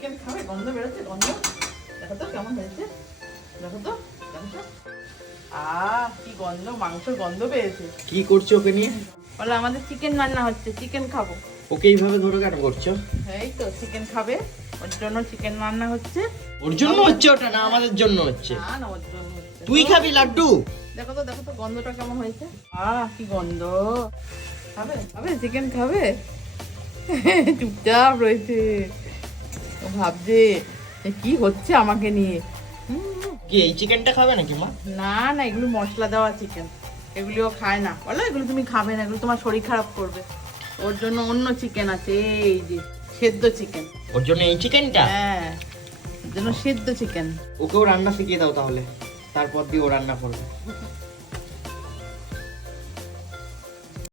Chicken খাবে? গন্ধ বেরোচ্ছে, গন্ধ দেখো তো কেমন হয়েছে, দেখো তো, দেখো তো। কি গন্ধ, মাংসের গন্ধ পেয়েছে। কি করছো ওকে নিয়ে? বলে আমাদের চিকেন রান্না হচ্ছে, চিকেন খাবো। ওকে এইভাবে ধরে কেন করছো? এই তো চিকেন খাবে, ওর জন্য চিকেন রান্না হচ্ছে। ওর জন্য হচ্ছে ওটা, না আমাদের জন্য হচ্ছে? না না, ওর জন্য হচ্ছে। তুই খাবি লাড্ডু? দেখো তো, দেখো তো গন্ধটা কেমন হয়েছে। কি গন্ধ। খাবে খাবে চিকেন খাবে? চুপচাপ রয়েছে, ও ভাবছে কি হচ্ছে আমাকে নিয়ে। কি এই চিকেনটা খাবে নাকি মা? না না, এগুলো মশলা দেওয়া চিকেন, এগুলিও খায় না। বলো এগুলো তুমি খাবে না, এগুলো তোমার শরীর খারাপ করবে। ওর জন্য অন্য চিকেন আছে, এই যে সেদ্ধ চিকেন। ওর জন্য এই চিকেনটা? হ্যাঁ, ওর জন্য সেদ্ধ চিকেন। ওকেও রান্না শিখিয়ে দাও তাহলে, তারপর দিয়ে ও রান্না করবে।